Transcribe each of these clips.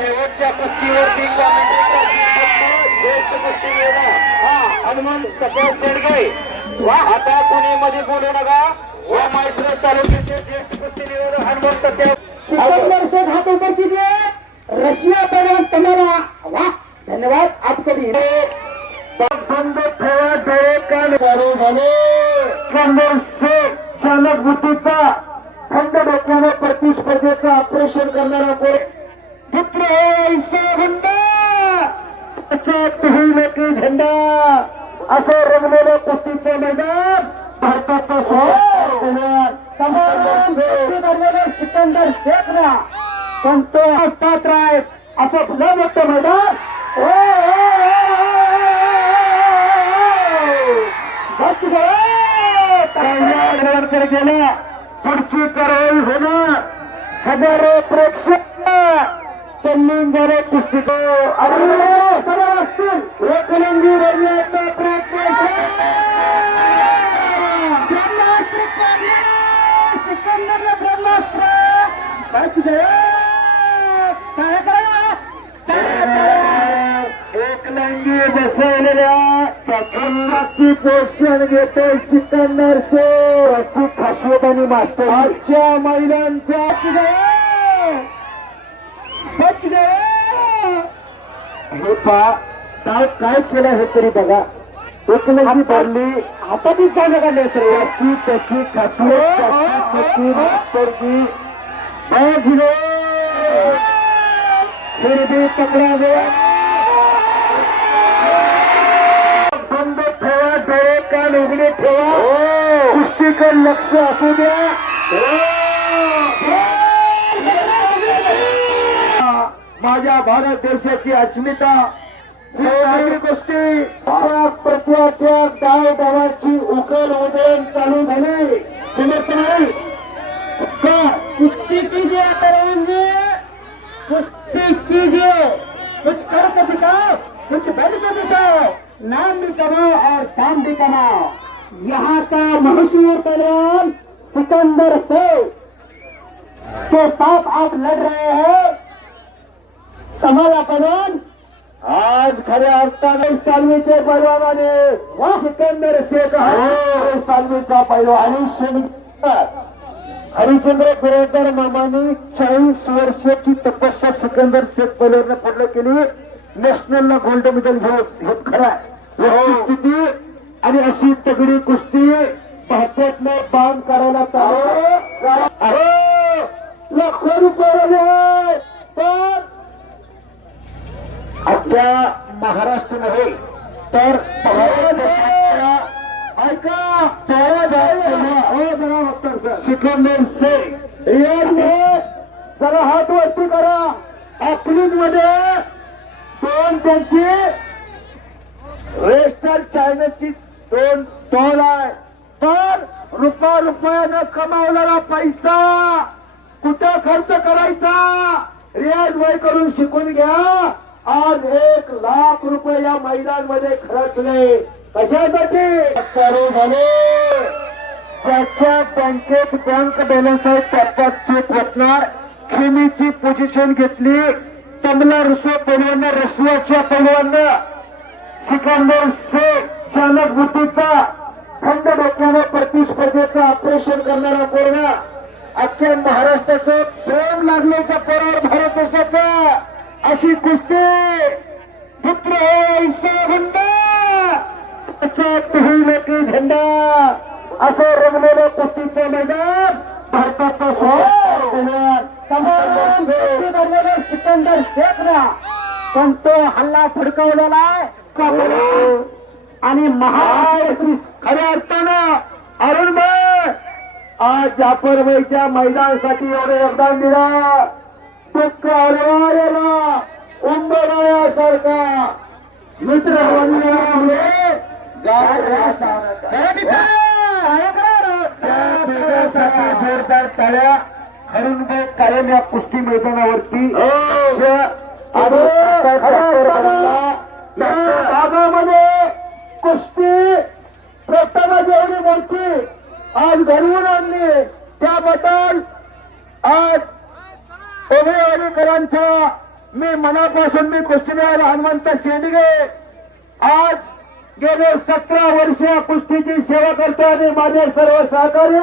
शेवटच्या कुस्तीवरती हनुमान कपाळ शेडगाई वा आता कोणी मध्ये बोलू नका वा मात्र तालुक्याचे ज्येष्ठ कुस्तीवर हनुमंत सिकंदर से हाथ ऊपर कीजिए। रशिया पहलवान तमारा वाह धन्यवाद आपको भी। बंद ठेवा डोळे कान चालू झाले। सिकंदर शेख चालक बुद्धीचा थंड डोक्याने प्रतिस्पर्धेचं ऑपरेशन करणारा कोण पुत्र होईल की झेंडा असं रंगलेलं कुस्तीचं मैदान भारताचं सिकंदर शेखला पण तो पात्र आहे असं भलं मोठं मैदान गेला पुढची कारवाई होणार हजारो प्रेक्षक त्यांनी झाले कुस्ती असतील एकलिंगी बनण्याचा प्रयत्न ब्रह्मास्त्र काढलेला सिकंदरला ब्रह्मास्त्र बच गया काय करा एकलिंगी बसवलेल्या प्रखंडाची पोषण घेतोय सिकंदर शेख अशी खासियत आणि मास्टर आजच्या महिलांच्या बच गया हे पहा काय केलं हे तरी बघा एकलिंगी भरली हातातच जागा काढले सर याची त्याची खासियत त्याची मास्तरची फिर भी पकड़ा गया बंद ठेवा डोळे कान उघडे ठेवा कुस्तीकर लक्ष असू द्या माझ्या भारत देशाची अस्मिता गोष्टी प्रत्येक गाव गावाची उकल उधळण चालू झाली समर्थ नाही कुश्ती कीजिए तरुण जी कुश्ती कीजिए कुछ करके दिखाओ कुछ बन के दिखाओ नाम भी कमाओ और दाम भी कमाओ यहाँ का मशहूर पहलवान सिकंदर शेख के साथ आप लड़ रहे हैं कमाला पहलवान आज खऱ्या अर्थाने सालवीचे पैलवानाने सिकंदर शेख सालवीचा पैलवान हरिचंद्र बिरादर मामाने 40 वर्षाची तपस्या सिकंदर शेख पैलवान पूर्ण केली नॅशनलला गोल्ड मेडल हे खरा स्थिती आणि अशी तगडी कुस्ती भारतातनं बांध करायला चालू लाखो रुपये पण अख्ख्या महाराष्ट्र नव्हे तर ऐका सिकंदर शेख जरा हात वरती करा अकलीन मध्ये दोन त्यांची वेस्टर्न चायनाची 2 स्टॉल आहे पण रुपयानं कमावलेला पैसा कुठं खर्च करायचा रियाज वय करून शिकून घ्या आज 1 लाख रुपये या महिलांमध्ये खर्चले कशासाठी झाले ज्याच्या बँकेत बँक बॅलन्स आहे त्याच्यात चेक वाटणार खेमीची पोझिशन घेतली तमला रुसो पैलवान रशियाच्या पैलवान सिकंदर शेख चालक बुद्धीचा थंड डोक्याने प्रतिस्पर्धेचं ऑपरेशन करणारा पोरगा अख्ख्या महाराष्ट्राचं प्रेम लागले त्या पोरावर भारत देशाचा अशी कुस्ती पुत्र होईल की झेंडा असं रंगलेलं कुस्तीचं मैदान भारताचं सिकंदर शेखला पण तो हल्ला फडकवलेला आहे आणि खऱ्या अर्थानं अरुण भाई आज जाफरबाईच्या मैदानासाठी एवढं योगदान दिलं दुःख हरवायला उंबरायासारखा मित्र जोरदार टाळ्या हरुणभाई कायम या कुस्ती मैदानावरती आज घडवून आणले त्याबद्दल आज ओवेवाडीकरांचा मी मनापासून मी कुस्तीवीर हनुमंत शेंडगे आज गेले 17 वर्ष कुस्तीची सेवा करतो आणि माझे सर्व सहकारी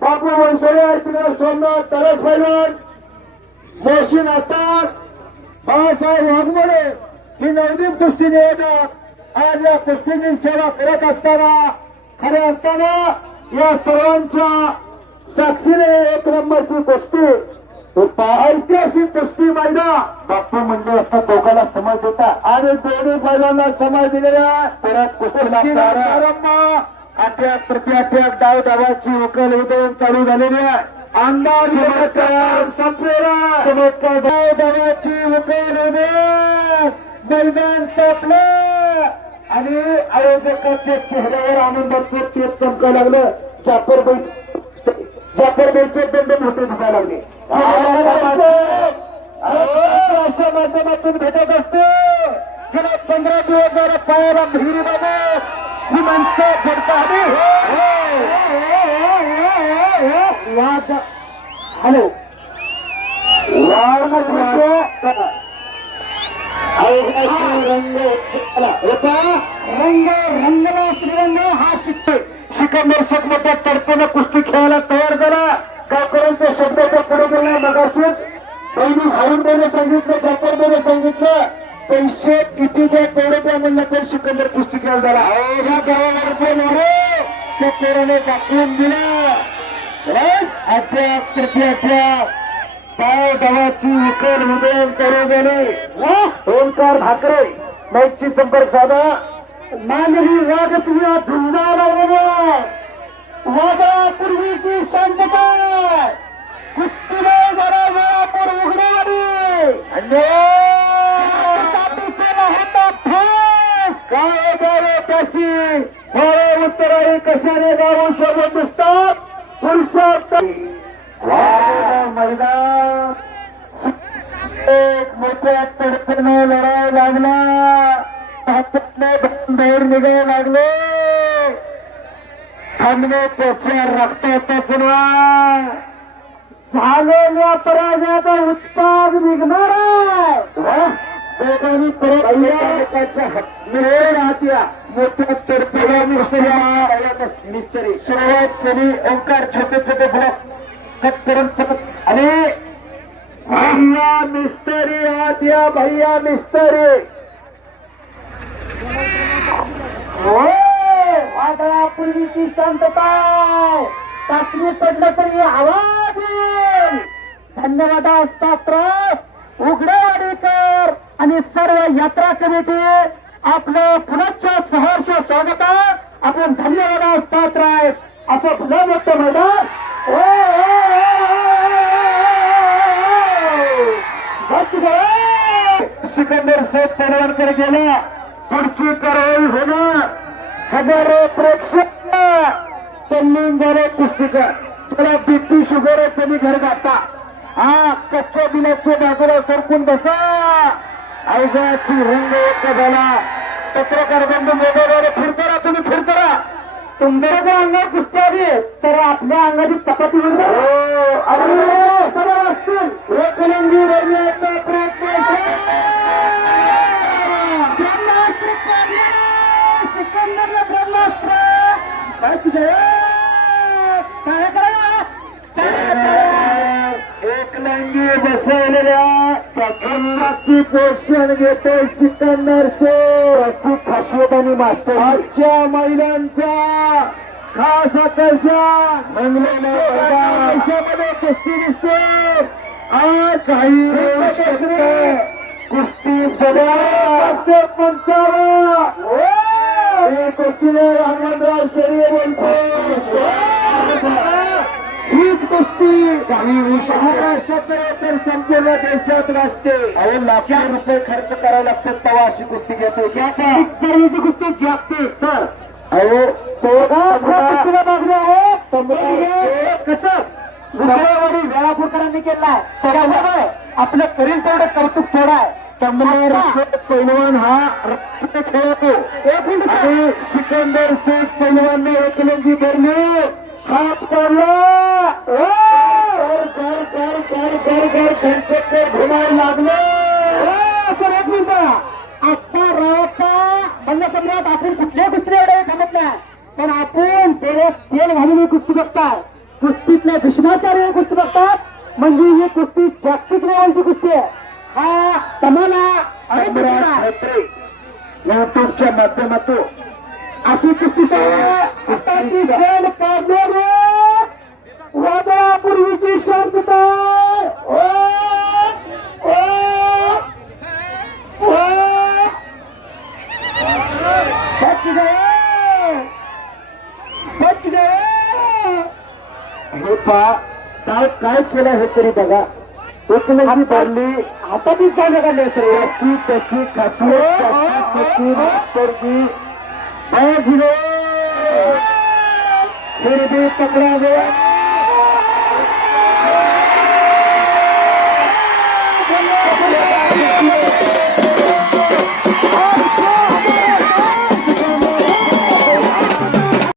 बापू बनसोडे सोमनाथ तरस पैलवान मोहसिन अत्तार बाळासाहेब वाघमोडे ही नवदीप कुस्ती नियोजक आज या कुस्तीची सेवा करत असताना खऱ्या असताना या सर्वांच्या साक्षीने एक नंबरची कुस्ती ऐतिहासिक कुस्ती मैदान बाप्पा म्हणजे असं दोघांना समज देता आणि दोन्ही बैलांना समज दिलेल्या परत कुस्ती अठ्या तृतीय डाव डावाची उकल उदयन चालू झालेली आहे आमदार संपलेला चमत्कार डाव डावाची उकल उदयन मैदान तापलं आणि आयोजकाच्या चेहऱ्यावर आनंदाचं तेज चमकायला लागलं जाफरबाईचे बंधन होते दिसायला लागले अशा माध्यमातून भेटत असते गेल्या 15 दिवस जरा पायाला विहिरी बाबत ही माणसं फडतात हॅलो रंगला श्रीरंग हा सिकंदर शेखमध्ये तडपेनं कुस्ती खेळायला तयार झाला का करून तो शब्दाच्या पुढे गेला मगाशीच पहिली हारूनबाईने सांगितलं जाफरबाईने सांगितलं पैसे किती द्या तेवढे द्या म्हणलं तर सिकंदर कुस्ती खेळायला झाला ह्या गावाला त्या पोराने दाखवून दिला अध्याप पाय दवाची उकल उदयन करू गेले ओंकार भाकरे मैची संपर्क साधा मानवी वाद तुम्ही झुंजाला वादापूर्वीची शांतता कुस्तीने जरा वेळापूर उघडेवाडी होता फास काय द्यावे त्याची फळे उत्तराळी कशाने गावून शोधत दिसतात पुरुषार्थ मैदान एक मोठ्या तडफेने लढायला लागला हातातले बाहेर निघायला लागले थांबणे त्याच्या रक्ताचा पुन्हा झालेल्या पराजयाचा उत्पाद निघणार आहे परत मोठ्या तडफेला मिस्त्री सुरुवात केली ओंकार छोटे छोटे ब्लॉक करून आणि भैया मिस्त्री आत या भैया मिस्त्री वादळापूर्वीची शांतता चाचणी पडलं तरी आवाज येईल धन्यवाद पात्र उघडेवाडीकर आणि सर्व यात्रा कमिटी आपलं पुनश्च सहर्ष स्वागत आपण धन्यवाद पात्र आहेत असं पुन्हा मोठं मैदान सिकंदर शेख पनवरकर गेला पुढची कारवाई होणार हजारो प्रेक्षक तल्लीन झाले कुस्तीकर त्याला बीपी शुगर कमी घर घातला हा कच्च्या बिलाच्या बाजूला सरकून बसा आयोगाची रंग एक झाला पत्रकार बंधू मोबाईलवर फिरतारा तुम्ही फिरतारा तुमच्या जर अंगात कुस्ती आली तर आपल्या अंगाची चपाती होईल सर्व असतील एकलिंगी रंगाचा प्रयत्न सिकंदरला ब्रह्मास्त्र काय एकलंगी बसवलेल्या प्रथमची पोषण घेतो सिकंदर शेखची खासियत आणि मास्टर आजच्या महिलांच्या खास आकर्षण मंगलेमध्ये कुस्ती दिसते आज काही कुस्ती सगळ्या पंचावन्न कुस्तीने हनुमंतराव शेळके बोलतो हीच कुस्ती काही महाराष्ट्रात तर संपूर्ण देशात वाजते अहो लाखो रुपये खर्च करावे लागतात तेव्हा अशी कुस्ती घेतो ही कुस्ती जागते तर अहो कुस्तीला मागणी आहे कसं गुजरावाडी वेळापूरकरांनी केलाय त्याच्यामुळे आपलं करील तेवढं कौतुक थोडं आहे पैलवान हा खेळतो आणि सिकंदर शेख पैलवानने एकलंगी भरली हात काढला घर घर घर घर घर घनचक्कर घुमायला लागले. सर एक मिनिट, आत्ता राहता बंद सम्राट आपण कुठल्या कुस्ती एवढे थांबत नाही, पण आपण तेल घालून कुस्ती बघतात, कुस्तीतल्या भीष्माचार्य कुस्ती बघतात, म्हणजे ही कुस्ती जागतिक लेवलची कुस्ती आहे. हा तुम्हाला युट्यूबच्या माध्यमातून अशी कुस्ती आताची सण काढणार वादळापूर्वीची शांतता. बच गए, बच गए. हे पा काय काय केलं हे तरी बघा. एक नदी भरली, हातातच जागा काढली सर. याची त्याची खासियत फिर भी पकड़ा गया.